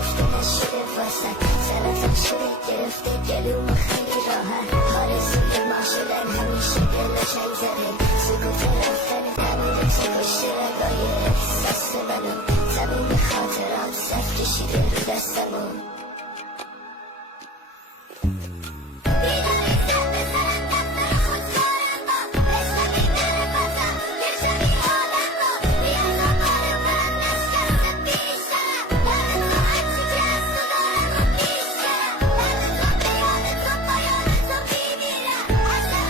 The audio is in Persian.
گفته نشده واسه سرطان شده گرفته گلوم خیلی راحت حال زیر ما شدن همیشه دلش ایزده سکوت رفتن نبوده تو پشت رگای احساس منو زمین خاطرات صف کشیده رو دستمون